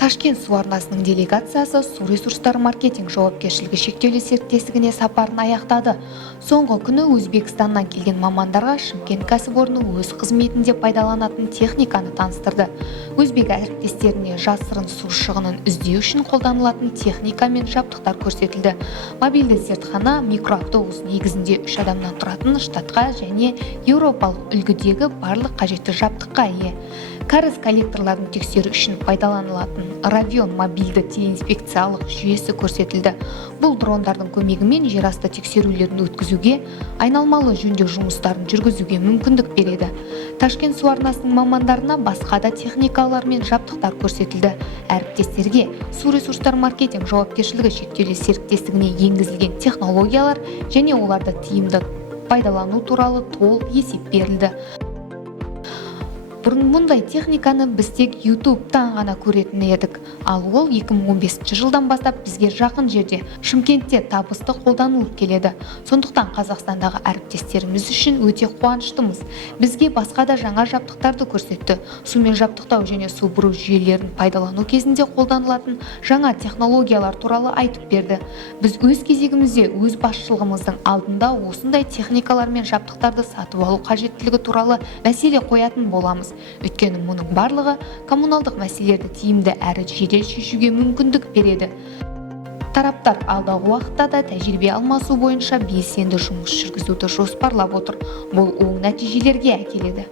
Ташкент су арнасының делегациясы су ресурстары маркетинг жауапкершілігі шектеулі серіктестігіне сапарын аяқтады. Соңғы күні Өзбекстаннан келген мамандарға Шымкент кәсіпорны өз қызметінде пайдаланатын техниканы таныстырды. Өзбек әріптестеріне жасырын су шығынын іздеу үшін қолданылатын техника мен жабдықтар көрсетілді. Мобильді зертхана микроавтобус негізінде 3 адамнан тұратын штатқа және еуропалық үлгідегі барлық қажетті жабдыққа ие. Кәріз коллекторларын тексеру үшін пайдаланылатын Равион мобильді телеинспекциялық жүйесі көрсетілді. Бұл дрондардың көмегімен жерасты тексерулерін өткізуге, айналмалы жөндеу жұмыстарын жүргізуге мүмкіндік береді. Ташкент су арнасының мамандарына басқа да техникалар мен жабдықтар көрсетілді. Әріптестерге су ресурстар маркетинг жауапкершілігі шектеулі серіктестігіне енгізілген технологиялар және оларды тиімді пайдалану туралы толық есеп берілді. Бұрын мұндай техниканы біз тек YouTube-тан ғана көретін едік, ал ол 2015 жылдан бастап бізге жақын жерде Шымкентте табысты қолданылып келеді. Сондықтан Қазақстандағы әріптестеріміз үшін өте қуаныштымыз. Бізге басқа да жаңа жабдықтарды көрсетті. Сумен жабдықтау және су бұру жүйелерін пайдалану кезінде қолданылатын жаңа технологиялар туралы айтып берді. Біз өз кезегімізде өз басшылығымыздың алдында осындай техникалар мен жабдықтарды сатып алу қажеттілігі туралы мәселе қоятын боламыз. Өйткені мұның барлығы коммуналдық мәселелерді тиімді әрі жедел шешуге мүмкіндік береді. Тараптар алдағы уақытта да тәжірибе алмасу бойынша белсенді жұмыс жүргізуді жоспарлап отыр. Бұл оң нәтижелерге әкеледі.